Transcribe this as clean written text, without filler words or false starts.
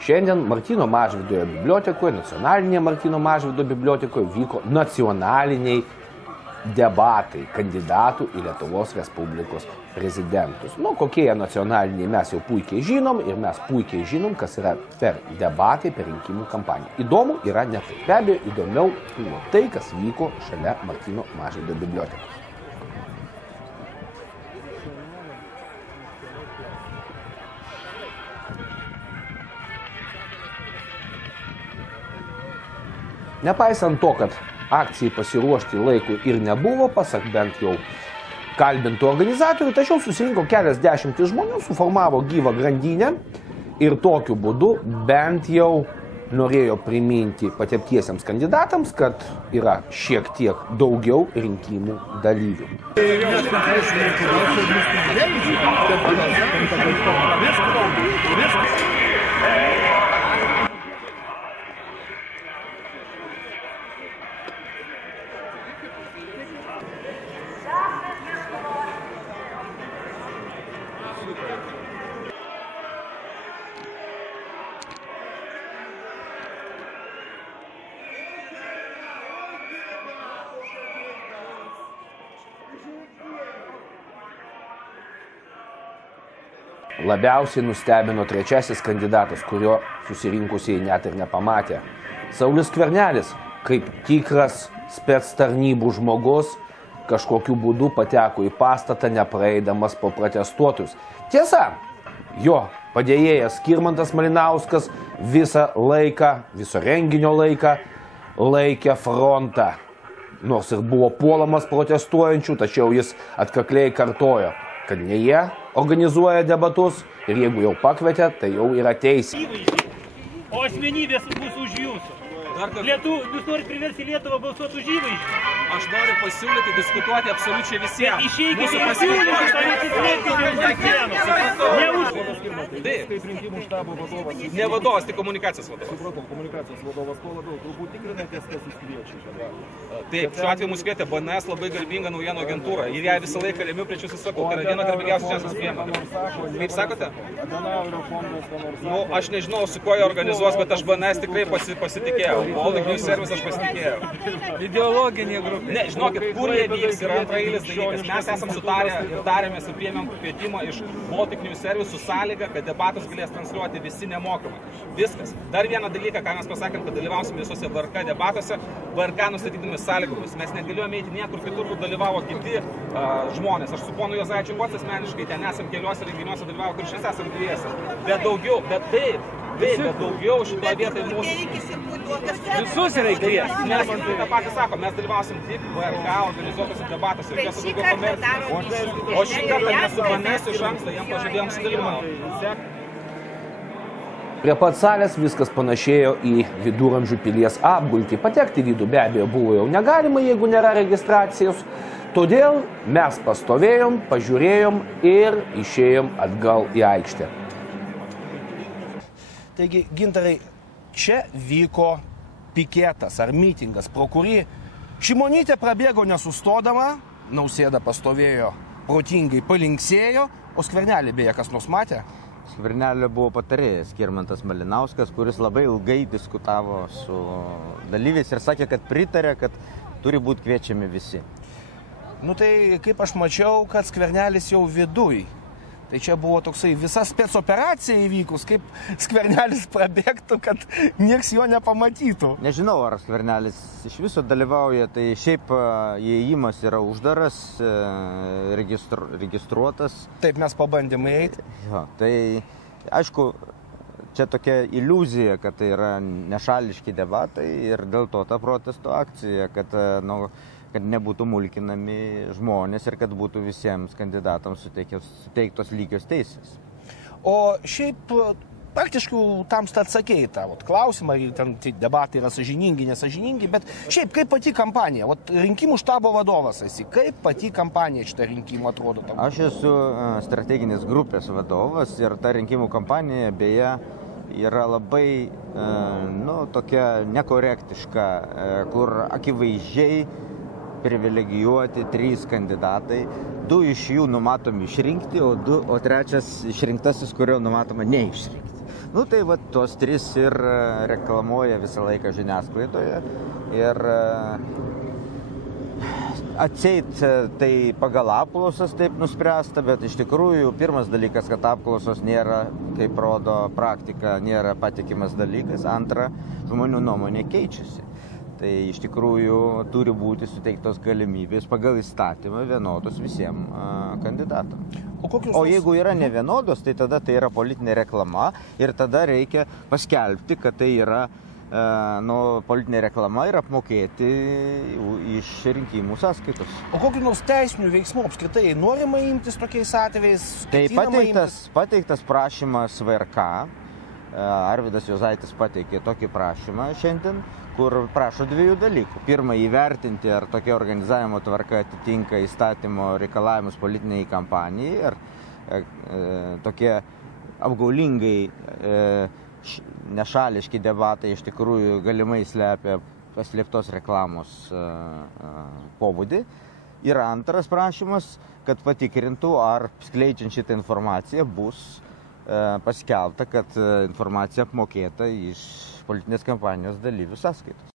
Šiandien Martyno Mažvydo bibliotekoje, nacionalinėje Martyno Mažvydo bibliotekoje vyko nacionaliniai debatai kandidatų į Lietuvos Respublikos prezidentus. Nu, kokie jie nacionaliniai mes jau puikiai žinom ir mes puikiai žinom, kas yra per debatai, per rinkimų kampaniją. Įdomu yra ne tai. Be abejo, įdomiau buvo tai, kas vyko šalia Martyno Mažvydo bibliotekos. Nepaisant to, kad akcijai pasiruošti laikų ir nebuvo, pasak bent jau kalbintų organizatorių, tačiau susirinko keliasdešimtis žmonių, suformavo gyvą grandinę ir tokiu būdu bent jau norėjo priminti pateptiesiems kandidatams, kad yra šiek tiek daugiau rinkimų dalyvių. Labiausiai nustebino trečiasis kandidatas, kurio susirinkusieji net ir nepamatė. Saulius Skvernelis, kaip tikras spec tarnybų žmogus, kažkokiu būdu pateko į pastatą nepraeidamas po protestuotojus. Tiesa, jo padėjėjas Skirmantas Malinauskas visą laiką, viso renginio laiką laikė frontą. Nors ir buvo puolamas protestuojančių, tačiau jis atkakliai kartojo, kad ne jie organizuoja debatus ir jeigu jau pakvietė, tai jau yra teisė. O asmenybės bus už jūsų. Jūs norit priversti Lietuvą balsuoti už įvaizdį? Aš noriu pasiūlyti diskutuoti absoliučiai visiems. Išeikite į pasiūlymus, ar įsislėpkite už sienos. Kaip rinkimų štabo vadovas. Ne vadovas, tai komunikacijos vadovas. Supratau, komunikacijos vadovas, kuo labiau, turbūt tikrinatės, kas jūs kviečia. Taip, šiuo atveju mūsų kvietė BNS labai garbinga naujienų agentūra. Ir ją visą laiką remiu, prieš jūs sakau, tai yra viena garbingiausių šiandien priemonių. Kaip sakote? Nu, aš nežinau, su kuo jie organizuos, bet aš BNS tikrai pasitikėjau. Baltic News Service aš pasitikėjau. Ideologinė grupė. Ne, žinokit, kur jie vyks yra antraeilis dalykas. Mes esam sutarę ir tarėmės ir priėmėm kvietimą iš Baltic News Service su sąlyga, kad debatus galės transliuoti visi nemokamai. Viskas. Dar vieną dalyką, ką mes pasakėm, kad dalyvausim visose VRK debatuose, VRK nustatydami sąlygomis. Mes negalėjome eiti niekur kitur, kur dalyvavo kiti žmonės. Aš su ponu Juozaičiu pats asmeniškai ten esam keliuose renginiuose dalyvavo, kur šis esam dviese. Bet daugiau, bet bet daugiau šitoje vietoje mūsų. Visus reikia. Mes tą patį sako, mes dalyvausim tik VRK organizuotose debatuose ir jokios daugiau komercijos. O šį kartą mes su BNS iš anksto jam pažadėjom sudalyvauti. Prie pat salės viskas panašėjo į viduramžių pilies apgultį. Patekti vidų be abejo buvo jau negalima, jeigu nėra registracijos. Todėl mes pastovėjom, pažiūrėjom ir išėjom atgal į aikštę. Taigi, Gintarai, čia vyko piketas ar mitingas, pro kurį Šimonytė prabėgo nesustodama, Nausėda pastovėjo protingai, palinksėjo, o Skvernelį beje kas nors matė? Skvernelio buvo patarėjas Skirmantas Malinauskas, kuris labai ilgai diskutavo su dalyviais ir sakė, kad pritarė, kad turi būti kviečiami visi. Nu tai kaip aš mačiau, kad Skvernelis jau viduj. Tai čia buvo toksai visa specoperacija įvykus, kaip Skvernelis prabėgtų, kad nieks jo nepamatytų. Nežinau, ar Skvernelis iš viso dalyvauja, tai šiaip įėjimas yra uždaras, registruotas. Taip mes pabandėme eiti. Jo, tai aišku, čia tokia iliuzija, kad tai yra nešališki debatai ir dėl to ta protesto akcija, kad nebūtų mulkinami žmonės ir kad būtų visiems kandidatams suteiktos lygios teisės. O šiaip praktiškai tamsta atsakėjai tą klausimą, ar ten debatai yra sąžiningi, nesąžiningi, bet šiaip kaip pati kampanija, rinkimų štabo vadovas esi, kaip pati kampanija šitą rinkimų atrodo tau? Aš esu strateginės grupės vadovas ir ta rinkimų kampanija beje yra labai tokia nekorektiška, kur akivaizdžiai privilegijuoti 3 kandidatai, 2 iš jų numatomi išrinkti, o 3 išrinktasis, kurio numatoma neišrinkti. Nu tai va, tos 3 ir reklamuoja visą laiką žiniasklaidoje ir atseit tai pagal apklausas taip nuspręsta, bet iš tikrųjų pirmas dalykas, kad apklausos nėra, kaip rodo praktika, nėra patikimas dalykas, antra, žmonių nuomonė keičiasi. Tai iš tikrųjų turi būti suteiktos galimybės pagal įstatymą vienodos visiems kandidatams. O jeigu yra nevienodos, tai tada tai yra politinė reklama ir tada reikia paskelbti, kad tai yra politinė reklama ir apmokėti iš rinkimų sąskaitos. O kokių nors teisinių veiksmų apskritai norima imtis tokiais atvejais? Tai pateiktas prašymas VRK. Arvydas Juozaitis pateikė tokį prašymą šiandien, kur prašo 2 dalykų. Pirma, įvertinti, ar tokia organizavimo tvarka atitinka įstatymo reikalavimus politiniai kampanijai, ar tokie apgaulingai nešališki debatai iš tikrųjų galimai slepia paslėptos reklamos pobūdį. Ir antras prašymas, kad patikrintų, ar skleidžiant šitą informaciją bus paskelbta, kad informacija apmokėta iš politinės kampanijos dalyvių sąskaitos.